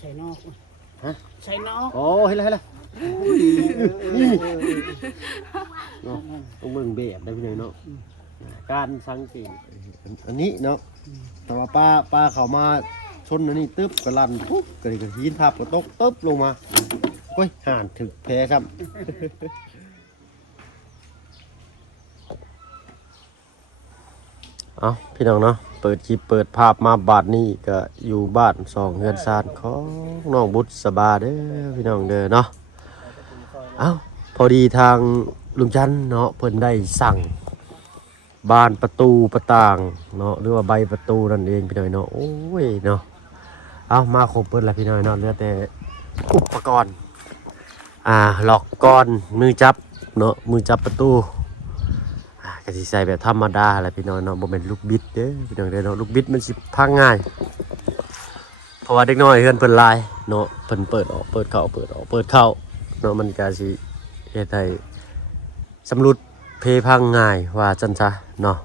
ใส่นอกฮะใส่นอกโอ้เห็นแล้วนี่เนาะต้องเบิ่งแบบได้พี่เนาะการสังเกตอันนี้เนาะแต่ว่าป้าเขามาชนอันนี้ตึ๊บกระลันปุ๊บกระดิกหินทับกระตกตึ๊บลงมาโอ้ยห่านถึกแพ้ซ้ำเอาพี่น้องเนาะเปิดคลิปเปิดภาพมาบาดนี้ก็อยู่บ้านสองเฮือนซานของน้องบุตรสบาเด้อพี่น้องเด้อเนาะเอาพอดีทางลุงจันเนาะเพิ่นได้สั่งบานประตูประต่างเนาะหรือว่าใบประตูนั่นเองพี่น้องเนาะโอ้ยเนาะเอามาครบเพิ่นละพี่น้องเนาะเหลือแต่อุปกรณ์ล็อกก้อนมือจับเนาะมือจับประตูก็สิใส่แบบธรรมดาแหละพี่น้องเนาะบ่แม่นลูกบิดเด้อพี่น้องเด้อเนาะลูกบิดมันสิพังง่ายเพราะว่าเด็กน้อยเฮือนเพิ่นหลายเนาะเพิ่นเปิดออกเปิดเข้าเปิดออกเปิดเข้าเนาะมันก็สิเฮ็ดให้สำรุดเพพังง่ายว่าจังซะเนาะ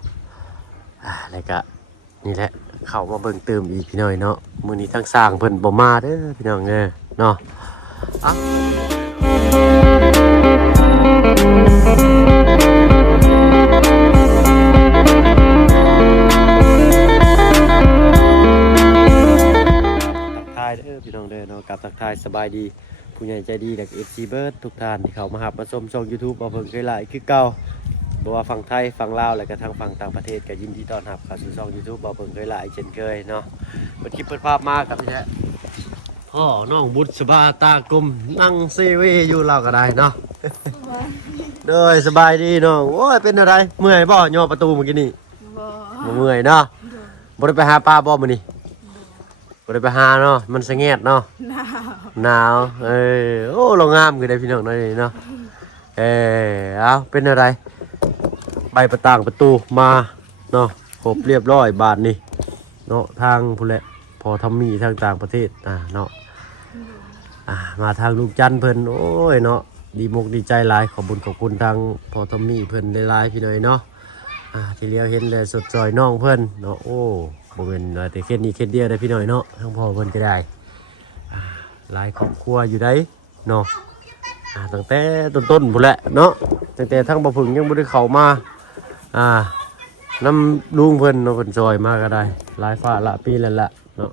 แล้วก็นี่แหละเข้ามาเบิ่งเติมอีกพี่น้อยเนาะมื้อนี้ทั้งสร้างเพิ่นบ่มาเด้อพี่น้องเนาะพี่น้องเด้อเนาะกับทักทายสบายดีผู้ใหญ่ใจดีจากFCเบิร์ดทุกท่านที่เข้ามาหับมาชมช่อง YouTube เอาเพิ่งเคยหลายคือเก่าบ่ว่าฝั่งไทยฝั่งลาวและก็ทางฝั่งต่างประเทศก็ยินดีต้อนรับเข้าสู่ช่อง YouTube เอาเพิ่งเคยหลายเช่นเคยเนาะเปิดคลิปเปิดภาพมากับนี่แหละพ่อน้องบุตรสบาตากลมนั่งซีวีอยู่เราก็ได้เนาะเด้อสบายดีน้องโอ้ยเป็นอะไรเมื่อยบ่ย่อประตูเมื่อกี้นี่บ่เมื่อยเนาะบ่ได้ไปหาปลาบ่มื้อนี้บ่ได้ไปหาเนาะมันสะแงดเนาะหนาวโอ้เรางามคือได้พี่น้องน้อยเนาะเอาเป็นอะไรใบประต่างประตูมาเนาะครบเรียบร้อยบาทนี่เนาะทางพุ่นแหละพอทำมีทางต่างประเทศเนาะมาทางลูกจันเพิ่นโอ้ยเนาะดีมกดีใจหลายขอบคุณทางพอทำมีเพิ่นได้หลายพี่น้อยเนาะที่เลี้ยวเห็นเลยสดจอยน้องเพิ่นเนาะโอ้บ่เป็นแต่เคสนี้เคสเดียวได้พี่น้อยเนาะทั้งพ่อเพิ่นก็ได้หลายครอบครัวอยู่ได้เนาะตั้งแต่ต้นพุ่นแหละเนาะตั้งแต่ทั้งบ่พึ่งยังบ่ได้เข้ามาน้ำลุงเพิ่นเนาะเพิ่นซอยมาก็ได้หลายฟ้าละปีแล้วล่ะเนาะ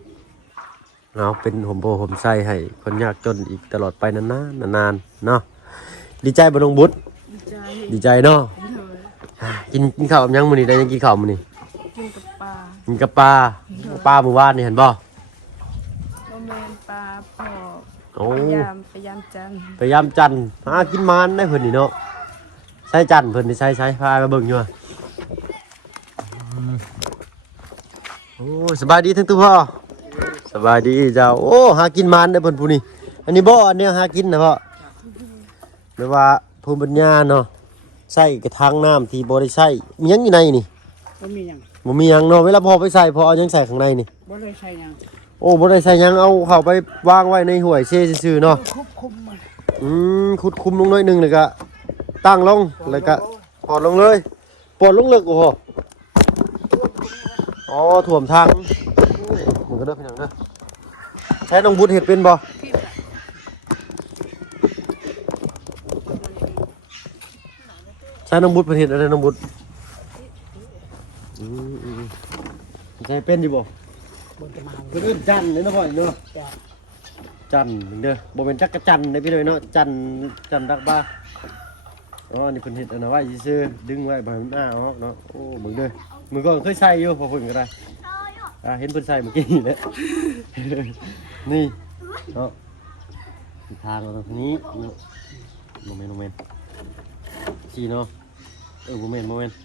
เอาเป็นห่มโพห่มไส้ให้คนยากจนอีกตลอดไปนานๆเนาะดีใจบ่น้องบุตรดีใจเนาะกินข้าวกับยังมื้อนี้ได้ยังกินข้าวมื้อนี้กินกับปลาปลาหมู่บ้านนี่เห็นบ่โอเมนปลาพอพยายามจันหากินมันได้เพิ่นนี่เนาะใส่จันเพิ่นนี่ใส่พามาเบิ่งอยู่โอ้สบายดีทั้งตัวพ่อสบายดีเจ้าโอ้หากินมันได้เพิ่นผู้นี้อันนี้บ่อันนี้หากินนะพ่อหรือว่าภูมิปัญญาเนาะใส่กระถางน้ำที่บ่ได้ใส่มีหยังอยู่ในนี่บ่มีหยังเนาะเวลาพอไปใส่พอเอายังใส่ข้างในนี่บ่ได้ใส่หยังโอ้บ่ได้ใส่หยังเอาเข้าไปวางไว้ในห้วยเซ่ซื่อๆเนาะคุมมันขุดคุมลงหน่อยนึงเลยก็ตั้งลงแล้วก็ปอดลงเลยปอดลงลึกโอ้โหอ๋อถ่วมทางมันก็เด้อพี่น้องเด้อใช้น้องบุตรเห็ดเป็นบ่ใช้น้องบุตรเป็นเห็ดอะไรน้องบุตรใช้เป็นดิบ่เป็นอื่นจันเลยนะพ่อเนาะจันเด้อบ่เป็นจักรจันได้พี่เลยเนาะจันดักบ้าอ๋อนี่เพิ่นเฮ็ดอันนั้นไว้ซื่อดึงไว้บ่ให้มันออกเนาะโอ้มึงเด้อมึงก็เคยใส่อยู่พอเพิ่นก็ได้เห็นเพิ่นใส่เมื่อกี้แหละนี่เนาะทางตรงนี้เนาะโมเมนต์ชี้เนาะโมเมนต์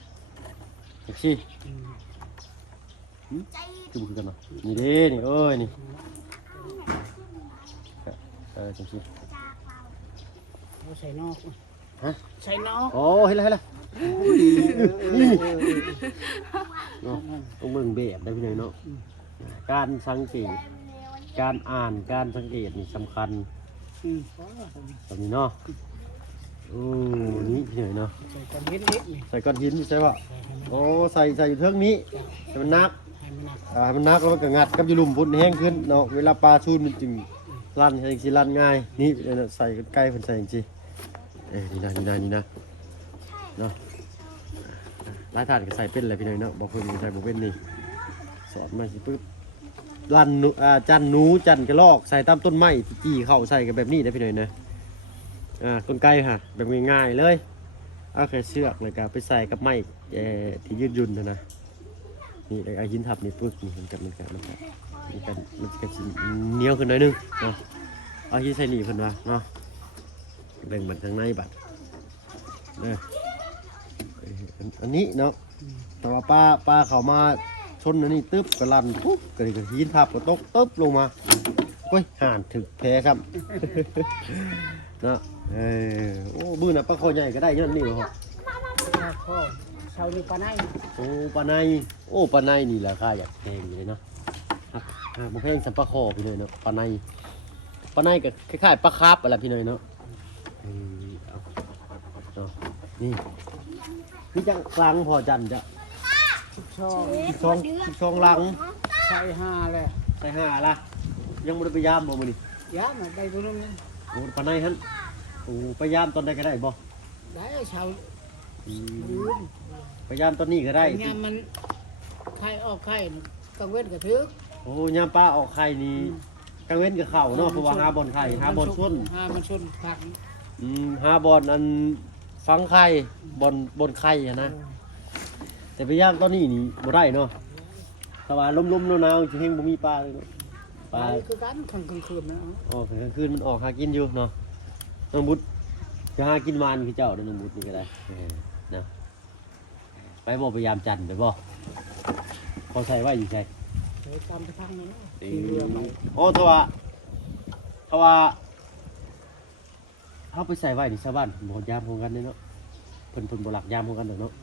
ชี้คือกันเนาะนี่เด้นี่เอ้ยนี่จังซี่ใส่นอกใส่นอกโอ้เห็นแล้วนี่เนาะต้องเบิ่งแบบได้พี่น้อยเนาะการสังเกตการอ่านการสังเกตนี่สำคัญตรงนี้เนาะนี่พี่น้อยเนาะใส่ก้อนหินใส่ป่ะโอ้ใส่อยู่เทิงนี้ให้มันนักแล้วมันก็งัดกับอยู่ลุ่มพุ่นแห้งขึ้นเนาะเวลาปลาชูนมันจึง ลั่นจริงๆลั่นง่ายนี่ใส่ใกล้เพิ่นใส่จริงๆนี่นะเนาะหลายถาดก็ใส่เป็นเลยพี่น้อยเนาะบอกเพิ่นใส่บ่เป็นนี่สอนมาสิปึ๊บลั่นจันหนูจันกระลอกใส่ตามต้นไม้ที่จี้เข้าใส่กันแบบนี้นะพี่น้อยนะต้นไก่ค่ะแบบง่ายๆเลยเอาแค่เชือกเลยก็ไปใส่กับไม้ที่ยืดหยุ่นนะนี่ไอ้หินทับนี่ปึ๊กนี่มันจะเหนียวขึ้นหน่อยนึงเนาะเอาหินใส่นี่เพิ่นว่าเนาะแบ่งมันทางในบัดอันนี้เนาะแต่ว่าป้าเขามาชนอันนี้ตึ๊บกระลันปุ๊บก็เลยก็หินทับก็ตกตึ๊บลงมาโอ้ยห่านถึกแพ้ครับ เนาะโอ้บื้อน่ะปลาคอใหญ่ก็ได้ยอดนี่เหรอครับ พ่อเช้านี้ปลาไหน โอ้ปลาในปลาในนี่ราคาอยากแพงอยู่เลยเนาะหากบ่แพงสัมปลาคอพี่เลยเนาะปลาในก็คล้ายๆปลาคาร์ฟอะไรพี่เลยเนาะเอานี่จังกลางพอจันจะ 12ลัง ใส่ห้าเลย ใส่5ละยังบ่ได้ไปยามบ่มื้อนี้ ยามได้ตัวนึง โอ้ปลาในหั่นโอ้ไปยามตอนใดก็ได้บ่ ได้เช้า ไปยามตอนนี้ก็ได้ ยามมันไข่ออกไข่กังเว้นกระทึก โอ้ยามป้าออกไข่นี่กลางเว้นกับเข้าเนาะเพราะว่าหาบ่อนไข่หาบ่อนชน หามันชนผัก หาบ่อนอันฟังไข่บ่อนไข่อะนะแต่ไปย่างตอนนี้นี่บ่ได้เนาะแต่ว่าลมๆหนาวๆสิเฮงบ่มีปลาเลยเนาะป ป ลา ลาคือกันกลางคืนนะ ออกกลางคืนมันออกหากินอยู่เนาะน้องบุตรจะหากินมานคือเจ้าเด้อน้องบุตรนี่ก็ได้นะไปบ่พยายามจันทร์ไปบ่พอใส่ไว้อยู่ใช่ เดี๋ยวตามไปทางนั้นที่เรือไป โอ้ถ้าว่าเขาไปใส่ไว้นี่ชาวบ้านบ่ยามพงกันเนาะเพิ่นบ่หลักยามพงกันดอกเนาะ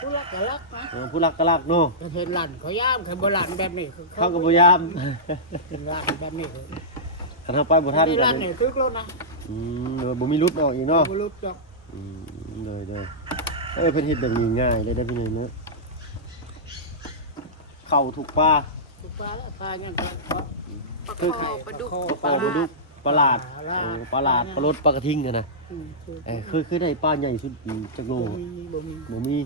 ผู้รักก็รักนะ ผู้รักก็รักเนาะ เห็นหลั่นเขาย่ามเขาบ่หลั่นแบบนี้ เขาก็บ่ยาม หลั่นแบบนี้ คันเฮาไปบ่ทัน หลั่นเนี่ยคึกรถนะ เดี๋ยวบ่มีรุดออกอีกเนาะ บ่รู้จัก เลยเพิ่นเฮ็ดแบบนี้ง่ายเลยได้อพี่น้อยเนาะเข้าถูกปลา ปลาแล้วปลายังก็ ปลาคอปลาดุก ปลาดุกปลาหลาดปลาลดปลากระทิงนะคือได้ปลาใหญ่สุดจักโล บ่มี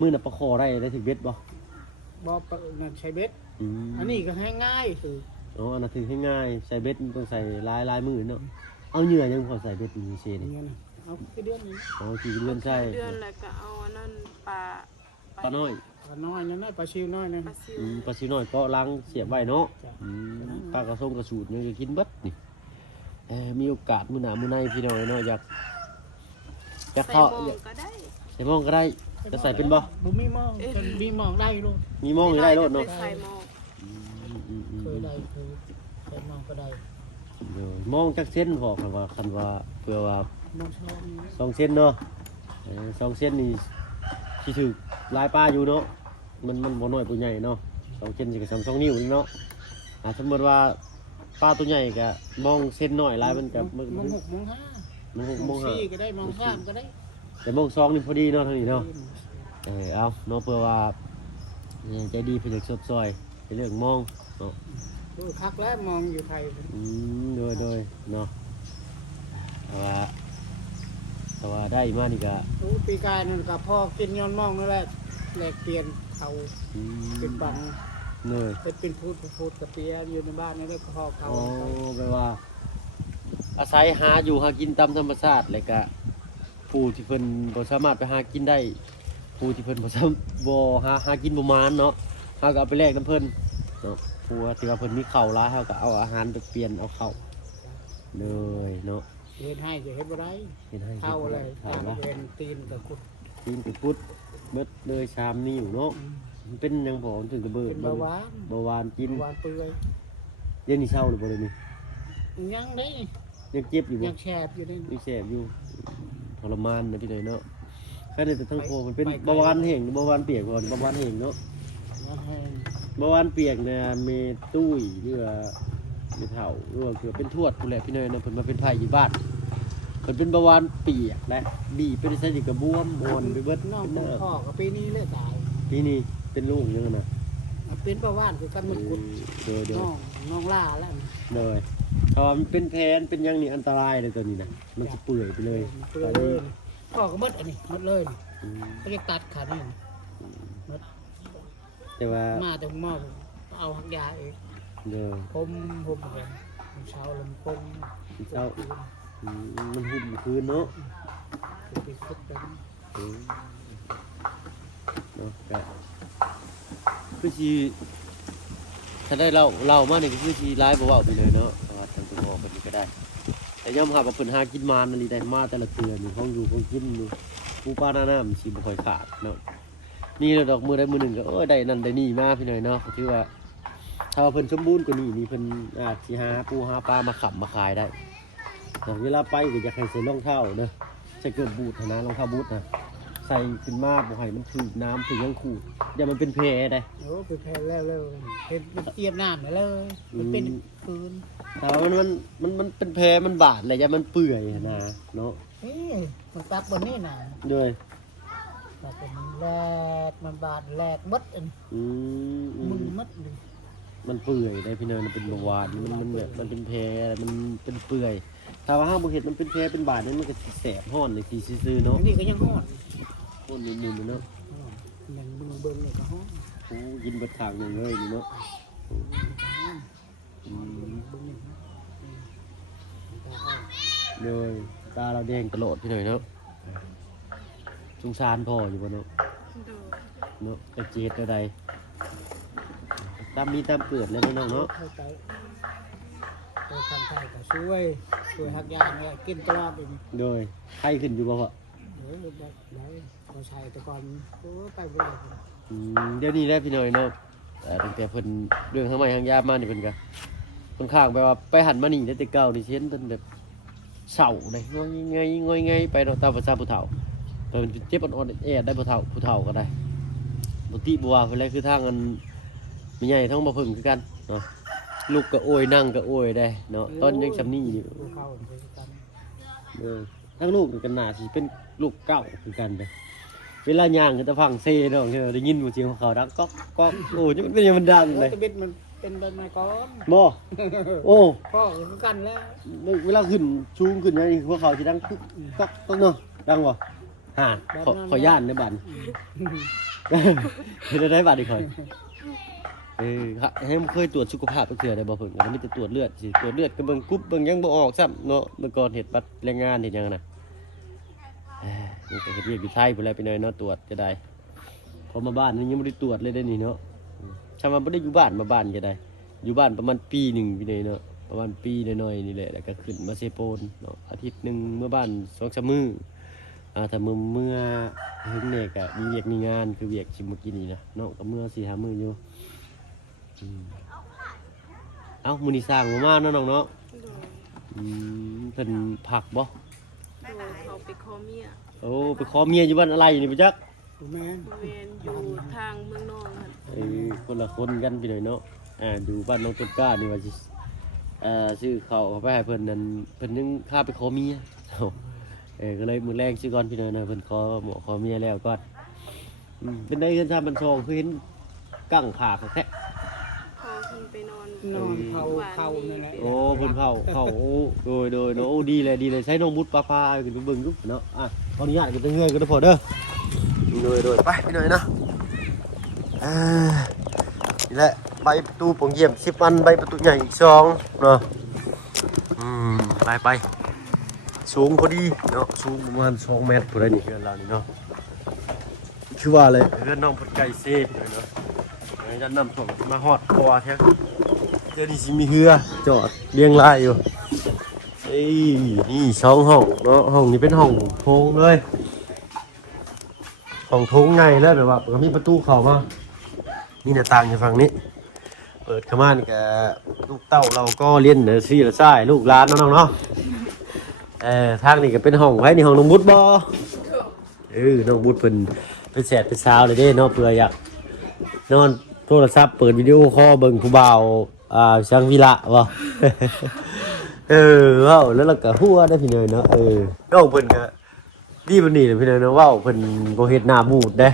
มื้อน่ะปลาคอได้ถึงเบ็ดบ่ บ่ปลานั่นใช้เบ็ดอันนี้ก็ให้ง่ายคือ อ๋ออันนั้นถือให้ง่ายใส่เบ็ดมันต้องใส่ลายมือเนาะเอาเหยื่อยังพอใส่เบ็ดมีเซนี่ เงี้ยนะเอาไปเดือนนี้ อ๋อกี่เดือนใช่ เดือนแล้วก็เอาอันนั้นปลา ปลาน้อย ปลาน้อยนั่นน่ะปลาชิวน้อยนะ ปลาซิว ปลาซิวน้อยก็ล้างเสียบไว้เนาะปลากระทงกระสูดยังจะกินเบิดนี่มีโอกาสมื้อหน้ามื้อในพี่น้อยเนาะอยาก ใส่ เข้า หม้อก็ได้ ใส่หม้องก็ได้จะใส่เป็นบ่ บ่มีหม้อจะมีหม้อได้ลูก มีหม้องอยู่ได้โลดเนาะ ใส่หม้อ เคยได้คือใส่หม้อก็ได้ หม้องจักเส้นพอคันว่าเพื่อว่า หม้อช้อนนี่ 2 เส้นเนาะ2 เส้นนี่สิถือหลายปลาอยู่เนาะมันบ่น้อยตัวใหญ่เนาะ2 เส้นสิก็2นิ้วนี่เนาะสมมุติว่าปลาตัวใหญ่ก็มองเส้นน้อยหลายมันก็ หม้อ6 หม้อ 5 มัน6 ห โม ม้อง ห้า 4ก็ได้หม้อ3ก็ได้ แต่มอง2นี่พอดีเนาะเท่านี้เนาะเอาเนาะเพื่อว่าใจดีเพิ่นอยากซบซอยในเรื่องมองเนาะ ดูคักแล้วมองอยู่ไทย โดยเนาะแต่ว่าได้มานี่ก็ รู้ปีกายนั่นก็พ่อกินย้อนมองนั่นแหละแลกเปลี่ยนเขาเป็นบัง เนย เป็นพูดกับเปียอยู่ในบ้านนี่แหละก็พ่อเขา อ๋อแปลว่า อาศัยหาอยู่หากินตามธรรมชาติแล้วก็ผู้ที่เพิ่นบ่สามารถไปหากินได้ผู้ที่เพิ่นบ่หากินบ่มานเนาะเฮาก็เอาไปแลกน้ำเพิ่นเนาะผู้ที่ว่าเพิ่นมีข้าวหลายเฮาก็เอาอาหารไปเปลี่ยนเอาข้าวเลยเนาะ เฮ็ดให้จะเฮ็ดบ่ได้ เฮ็ดให้ เข้าอะไร ข้า ตาว ม ละ เวนตีนกับกุด กินไปพุดเบิดเลยชามนิ้วเนาะมันเป็นหยังบ่มันถึงกระเบิด เป็นเบาหวาน เบาหวานกิน หวานเปื่อย เดี๋ยวนี้เช้าหรือบ่เดี๋ยวนี้ ยังได้ ยังเจ็บอยู่บ่ ยังแฉบอยู่นี่ ยังแสบอยู่ทรมานนะพี่น้อยเนาะแค่นี้แต่ทั้งโคมันเป็นเบาหวานแห้งหรือเบาหวานเปียกก่อนเบาหวานแห้งเนาะ ยังให้ เบาหวานเปียกเนี่ยเมตุ้ยหรือว่าเมเฒ่าหรือว่าคือเป็นทวดผู้แหละพี่น้อยเนาะเพิ่นมาเป็นไผอยู่บ้านเพิ่นเป็นเบาหวานเปียกนะบีบเป็นไสนี่ก็บวมอ่อนไปเบิด น้อง เป็น ขอ เนื้ ง อ พ่อกับปีนี้เลยตาย ปีนี้เป็นลูกยังไงนะ ป เป็นประว่านคือกันมันกุด โดย น้องล่าแล้ว โดยเพราะว่ามันเป็นแผนเป็นหยังนี่อันตรายเลยตัวนี้นะมันจะเปื่อยไปเลย เปื่อยเลยพ่อก็หมดอันนี้หมดเลย อืม ก็จะตัดขานี่หมด แต่ว่า มาแต่หม้อเอาหักยาเอง เดี๋ยว ผมเลยเช้าลมปง เช้า มันหุ่นคืนเนาะ ไปคุดกัน เนาะก็คือชีถ้าได้เล่ามาเนี่ยก็คือชีร้ายบ่เว้าไปเลยเนาะเพราะว่าทางตัวบอกแบบนี้ก็ได้แต่ย่อมหาว่าเพิ่นหากินมานั่นนี่ได้มาแต่ละเตือนนี่ของอยู่ของกินนี่ปูปลาหน้าน้ำสิบ่ค่อยขาดเนาะนี่ดอกมือได้มือหนึ่งก็ได้นั่นได้นี่มาพี่หน่อยเนาะก็ถือว่าถ้าว่าเพิ่นสมบูรณ์กว่านี้นี่เพิ่นอาจสิหาปูหาปลามาขับมาขายได้แต่เวลาไปก็อยากให้ใส่รองเท้าเนาะใส่เกิดบูทนะรองเท้าบูทนะใส่ขึ้นมาบ่ให้มันถึกน้ำถึงยังขูดอย่ามันเป็นแผลได้ โอ้เป็นแพ้แล้วเป็นเตียบน้ำไปเลยมันเป็นปืน แต่ว่ามันเป็นแผลมันบาดอะไรอย่ามันเปื่อยนะเนาะ มันตัดบนนี่นะ ด้วย ตัดมันแหลกมันบาดแหลกมดอัน มึงมดเลย มันเปื่อยได้พี่เนยมันเป็นเบาหวานมันแบบมันเป็นแผลมันเป็นเปื่อยถ้าว่าห้ามบุเห็ดมันเป็นแผลเป็นบาดเนี่ยมันก็สิแสบห้อนเลยสิซื่อๆเนาะ อันนี้ก็ยังหอด ห้อนมุมๆเนาะ อย่างมึงเบิ้งเนี่ยก็หอด โอ้ยินเบัดทางหนึ่งเลยนี่เนาะเลยตาเราแดงตลอดพี่หน่อยเนาะสงสารพ่ออยู่บ่เนาะ โดย เนาะกระเจี๊ยดอะไรตามมีตามเกิดแล้วเนาะเนาะ เข้าใจไปทำไทยก็ช่วยหักยาเนี่ยกินตลอดเลย โดยไข้ขึ้นอยู่บ่พ่อ แบบไหนเราใช้แต่ก่อนโอ้ไปบ่ได้ เดี๋ยวนี้ได้พี่หน่อยเนาะแต่ตั้งแต่เพิ่นเรื่องทางใหม่ทางยามานี่เพิ่นก็ค่อนข้างแบบว่าไปหันมานี่ได้แต่เก่านี่เช่นเพิ่นแบบเศร้าได้งอยไงไปเนาะตามภาษาผู้เฒ่าเพิ่นเจ็บอ่อนๆแอดได้ผู้เฒ่าก็ได้บ่ติบ่ว่าเพิ่นเลยคือทางอันมีใหญ่ทั้งบ่เพิ่งคือกันเนาะลูกก็โอยนั่งก็โอยได้เนาะตอนยังซำนี้นี่ เข้าไปกัน ทั้งลูกนี่ก็น่าสิเป็นลูกเก้าคือกันเด้เวลาย่างก็จะฟังเซ่เนาะได้ยินเสียงของเขาดังก๊อกโอ้ยมันเป็นยังมันดังเลย ตะบิดมันเป็นใบไม้ก้อน บ่โอ้ พ่อคือกันแล้ว เวลาขึ้นชูงขึ้นนี่พวกเขาสิดังก๊อกต้องเนาะดังบ่ขอย่านในบ้านเฮ็ดได้บ้านอีกค่อยให้มันเคยตรวจสุขภาพเทื่อได้บ่เพิ่นก็มีแต่ตรวจเลือดสิตรวจเลือดก็เบิ่งกรุ๊ปเบิ่งยังบ่ออกซ้ำเนาะเมื่อก่อนเฮ็ดบัตรแรงงานเฮ็ดหยังน่ะนี่ก็เฮ็ดเวียกอยู่ไทยพุ่นแหละไปหน่อยเนาะตรวจจะได้พอมาบ้านนี่ยังบ่ได้ตรวจเลยได้นี่เนาะถ้ามันบ่ได้อยู่บ้านมาบ้านก็ได้อยู่บ้านประมาณปีหนึ่งพี่เนาะประมาณปีน้อยๆนี่แหละแล้วก็ขึ้นมาเซโปนเนาะอาทิตย์นึงเมื่อบ้าน 2-3 มื้อถ้าเมื่อหึงเนี่ยก็มีเวียกมีงานคือเวียกสิมื้อกี้นี่นะเนาะก็เมื่อ 4-5 มื้ออยู่เอ้ามื้อนี้สร้างบ่มาเนาะน้องเนาะ โดย เพิ่นพักบ่ โดยเขาไปคอเมีย โอ้ไปขอเมียอยู่บ้านอะไรนี่ไปจัก แม่น บริเวณอยู่ทางเมืองนอกค่ะ คนละคนกันไปหน่อยเนาะดูบ้านน้องต้นกล้านี่ว่าสิชื่อเขาไปให้เพิ่นนั่นเพิ่นยังข้าไปขอเมียก็เลยมื้อแรงชื่อก่อนพี่หน่อยนะเพิ่นขอเมียแล้วก่อนเป็นได้เงิน3,200คือเห็นกั้งขาเขาแท้ พอขึ้นไปนอน นอนเขานั่นแหละ โอ้เพิ่นเข้าโอ้โดยเนาะโอ้ดีเลยใช้น้องบุตรปลาขึ้นไปเบิ่งดูเนาะขออนุญาตกันเงื่อนกันพอเด้อโดยไปพี่หน่อยนะนี่แหละใบประตูโป่งเยี่ยม10 อันใบประตูใหญ่อีก2เนาะไปสูงพอดีเนาะสูงประมาณ2 เมตรผู้ใดนี่เฮือนเรานี่เนาะคือว่าเลยเฮือนน้องเพิ่นไก่เซ่พี่เนาะให้ด้านน้ำท่วมมาฮอดคอแท้เดี๋ยวนี้สิมีเรือจอดเรียงรายอยู่นี่2 ห้องเนาะห้องนี้เป็นห้องโถงเลยห้องโถงใหญ่แล้วแบบว่าก็มีประตูเข้ามานี่หน้าต่างอยู่ฝั่งนี้เปิดเข้ามานี่ก็ลูกเต้าเราก็เรียนซี่ละซ้ายลูกหลานน้องๆเนาะทางนี้ก็เป็นห้องไว้นี่ห้องน้องบุตรบ่น้องบุตรเพิ่นเป็นแสดเป็นสาวเลยเด้เนาะเพื่ออยากนอนโทรศัพท์เปิดวิดีโอคอลเบิ่งผู้บ่าวช่างวิระบ่ เว้าแล้วเราก็หัวได้พี่เนยเนาะน้องเพิ่นก็ดีปานนี้เลยพี่เนยเนาะเว้าเพิ่นบ่เฮ็ดหน้าบูดเด้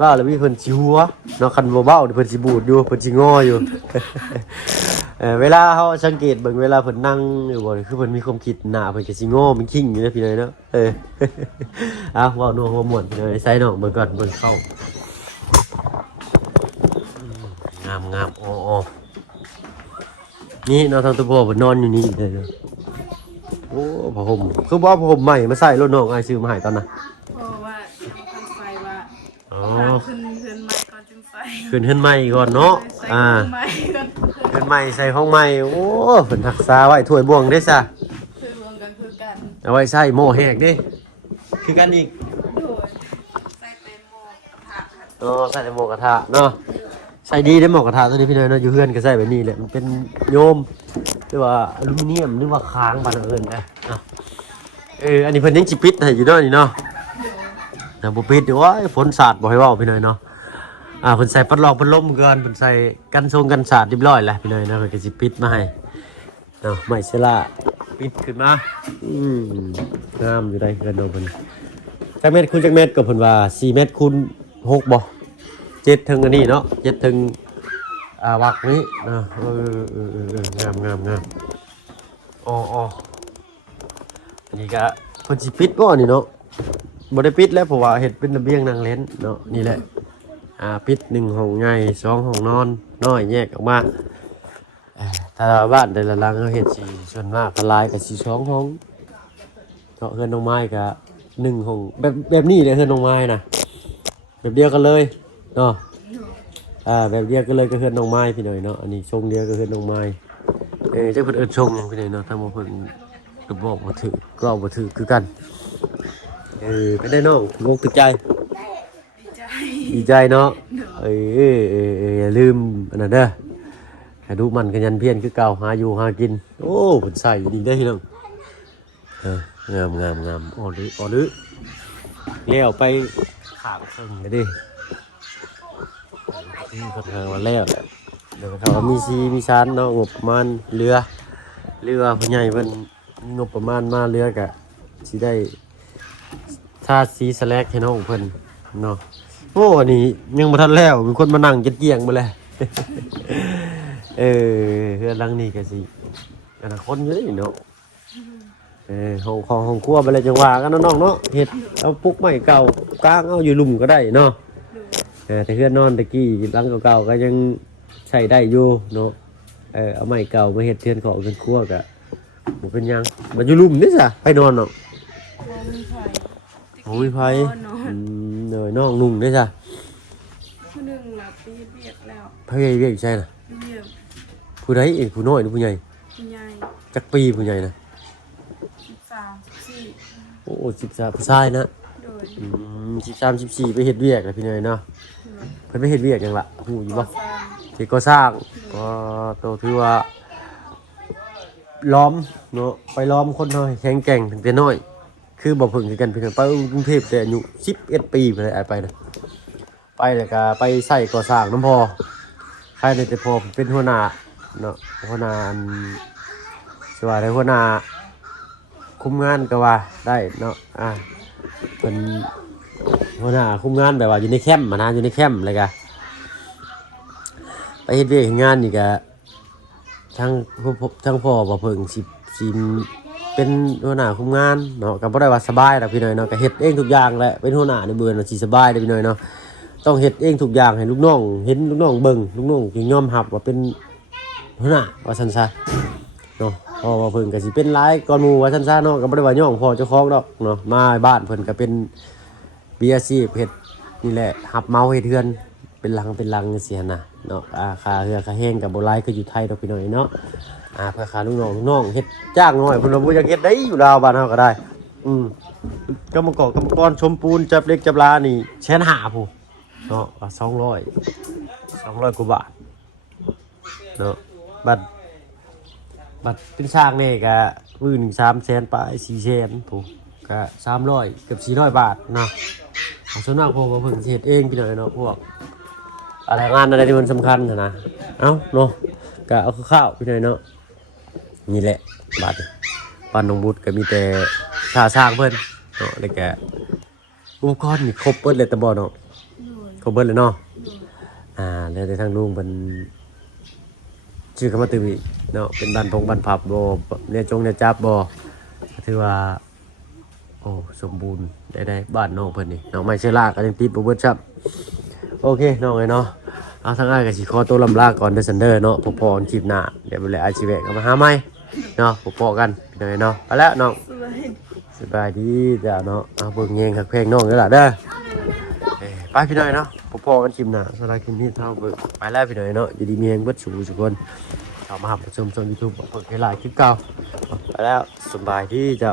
มา ว่าแล้วมีเพิ่นสิหัวเนาะคันบ่เว้าเพิ่นสิบูดอยู่เพิ่นสิงออยู่ เวลาเฮาสังเกตเบิ่งเวลาเพิ่นนั่งอยู่บ่คือเพิ่นมีความคิดหน้าเพิ่นก็สิงอมันคิงอยู่นะพี่น้อยเนาะเอาเว้านัวหัวม่วนพี่น้อยใส่น้องเบิ่งก่อนเบิ่งเข้างามๆอ๋อๆนี่เนาะทางตัวพ่อเพิ่นนอนอยู่นี่เลยเนาะโอ้ผ้าห่มคือบ่ผ้าห่มใหม่มาใส่รถน้องอ้ายซื้อมาให้ตอนน่ะเพราะว่ายังทันใส่ว่า อ๋อ ขึ้นใหม่ก่อนจึงใส่ ขึ้นเฮือนใหม่ก่อนเนาะใส่ขึ้นใหม่ก่อน เฮือนใหม่ใส่ห้องใหม่โอ้เพิ่นรักษาไว้ถ้วยบ่วงเด้ซะ คือรวมกันคือกัน เอาไว้ใส่หม้อแหกเด้คือกันอีก โดยใส่เป็นหม้อกระทะค่ะ อ๋อใส่ในหม้อกระทะเนาะใส่ดีได้หม้อกระทะตัวนี้พี่น้อยเนาะอยู่เฮือนก็ใส่แบบนี้แหละมันเป็นโยมหรือว่าอลูมิเนียมหรือว่าค้างบ้านเอิ้นนะเนาะอันนี้เพิ่นยังสิปิดให้อยู่เนาะนี่เนาะแต่บ่ปิดเดี๋ยวว่าฝนสาดบ่ให้เว้าพี่น้อยเนาะเพิ่นใส่พัดลมก่อนเพิ่นใส่กันทรงกันสาดเรียบร้อยแล้วพี่น้อยเนาะเพิ่นก็สิปิดมาให้เนาะไม้เสลาปิดขึ้นมางามอยู่ได้เฮือนเนาะเพิ่นจักเม็ดคูณจักเม็ดก็เพิ่นว่า4เม็ดคูณ6บ่7ถึงอันนี้เนาะ7ถึงวักนี้เนาะงามอ๋ออันนี้ก็เพิ่นสิปิดบ่นี่เนาะบ่ได้ปิดแล้วเพราะว่าเฮ็ดเป็นระเบียงนั่งเล่นเนาะนี่แหละปิด1ห้องใหญ่2ห้องนอนน้อยแยกออกมาถ้าบ้านแต่ละหลังเฮาเฮ็ดสิส่วนมากก็หลายก็สิ2ห้องเนาะเฮือนน้องไม้ก็1ห้องแบบนี้เลยเฮือนน้องไม้น่ะแบบเดียวกันเลยเนาะแบบเดียวกันเลยก็เฮือนน้องไม้พี่หน่อยเนาะอันนี้ทรงเดียวก็เฮือนน้องไม้จักเพิ่นเอิ้นทรงหยังพี่หน่อยเนาะถ้าบ่เพิ่นก็บอกบ่ถูกก็บ่ถูกคือกันไปได้น้องงกตึกใจดีใจเนาะอย่าลืมอันนั้นเด้อให้ดูมันขยันเพียรคือเก่าหาอยู่หากินโอ้เพิ่นใส่ดีได้พี่น้องงามอ๋อดื้อแล้วไปข้างเพิ่งเลยดิที่เพิ่นว่าแล้วเดี๋ยวเขามีซีมีชานเนาะงบประมาณเรือผู้ใหญ่เพิ่นงบประมาณมาเรือก็สิได้ถ้าสีสแลกให้น้องเพิ่นเนาะโอ้อันนี้ยังบ่ทันแล้วมีคนมานั่งเกี้ยงมาแล้วเฮือนหลังนี้ก็สิอนาคตอยู่นี่เนาะห้องครัวไปเลยจังหวะกันน้องๆเนาะเฮ็ดเอาปุ๊กไม้เก่ากางเอาอยู่หลุมก็ได้เนาะแต่เฮือนนอนตะกี้หลังเก่าๆก็ยังใช้ได้อยู่เนาะเอาไม้เก่ามาเฮ็ดเทือนของเฮือนครัวก็บ่เป็นหยังมันอยู่หลุมนี่ซะไปนอนเนาะโอ้ยไผเนยน้องนุ่งได้จ้ะผู้หนึ่งหลับตีเบียดแล้ว ไผเวียกใช่น่ะ เบียด ผู้ใดผู้น้อยหรือผู้ใหญ่ ผู้ใหญ่ จักปีผู้ใหญ่น่ะ 13 14 โอ้13ผู้ชายนะ โดย13 14ไปเฮ็ดเวียกแล้วพี่น้อยเนาะเพิ่นไปเฮ็ดเวียกหยังล่ะฮู้อยู่บ่ สร้าง ที่ก่อสร้างก็โตถือว่าล้อมเนาะไปล้อมคนน้อยแข็งแกร่งตั้งแต่น้อยคือบ่เพิ่งคือกันพี่น้องไปกรุงเทพแต่อายุ11 ปีไปเลยไปนะไปแล้วก็ไปใส่ก่อสร้างน้ำพอใครได้แต่พอเป็นหัวหน้าเนาะหัวหน้าสว่าได้หัวหน้าคุมงานก็ว่าได้เนาะเป็นหัวหน้าคุมงานแบบว่าอยู่ในแคมป์นะอยู่ในแคมป์เลยก็ไปเฮ็ดเวียกเฮ็ดงานนี่ก็ทั้งพ่อบ่เพิ่งสิเป็นหัวหน้าคุมงานเนาะก็บ่ได้ว่าสบายดอกพี่น้อยเนาะก็เฮ็ดเองทุกอย่างแหละเป็นหัวหน้าในเบือนสิสบายเด้อพี่น้อยเนาะต้องเฮ็ดเองทุกอย่างให้ลูกน้องเห็นลูกน้องเบิ่งลูกน้องจึงยอมรับว่าเป็นหัวหน้าว่าซั่นซะเนาะพ่อว่าเพิ่นก็สิเป็นหลายก่อนหมู่ว่าซั่นซะเนาะก็บ่ได้ว่าย่องพ่อเจ้าของดอกเนาะมาบ้านเพิ่นก็เป็นมีอาชีพเฮ็ดนี่แหละรับเหมาเฮ็ดเฮือนเป็นหลังจังซี่หั่นน่ะเนาะค่าเฮือค่าแห้งก็บ่หลายคืออยู่ไทยดอกพี่น้อยเนาะเพื่อค่าลูกน้องเฮ็ดจ้างน้อยเพิ่นบ่อยากเฮ็ดได้อยู่ลาวบ้านเฮาก็ได้กรรมกรชมปูนจับเล็กจับลานี่150,000ผู้เนาะ200กว่าบาทเนาะบัดเป็นช่างนี่ก็มื้อนึง300,000ปลาย400,000ผู้ก็300เกือบ400บาทเนาะส่วนมากพวกเพิ่นสิเฮ็ดเองพี่น้อยเนาะพวกอะไรงานอะไรที่มันสำคัญนะเอ้าเนาะก็เอาข้าวพี่น้อยเนาะนี่แหละบาดบ้านน้องบุตรก็มีแต่ชาสร้างเพิ่นเนาะแล้วก็อุปกรณ์นี่ครบเบิดเลยแต่บ่เนาะ เขาเบิดเลยเนาะแล้วแต่ทางลุงเป็นชื่อคำว่าตืออีกเนาะเป็นบันพับบ่เนี่ยจงเนี่ยจับบ่ถือว่าโอ้สมบูรณ์ได้บ้านน้องเพิ่นนี่น้องไม่เชื่อลากก็ยังติดบ่เบิดครับโอเคน้องเอ้ยเนาะเอาทางอ้ายก็สิขอตัวลำลาก่อนเด้อซันเดอร์เนาะพบกันคลิปหน้าเดี๋ยวบ่ได้อาชีวะก็มาหาใหม่เนาะพบกันพี่น้องเอ้ยเนาะไปแล้วน้องสบายดีจ้ะเนาะเอาเบิ่งแยงคักเพลงน้องเด้อล่ะเด้อไปพี่น้อยเนาะพอกันคลิปหน้าสำหรับคลิปนี้เท่าเบิกไปแล้วพี่น้อยเนาะอยู่ดีมีแรงเบิดสู่ทุกคนเข้ามาหับชมช่อง YouTube เปิดให้หลายคลิปเก่าไปแล้วสบายดีจ้ะ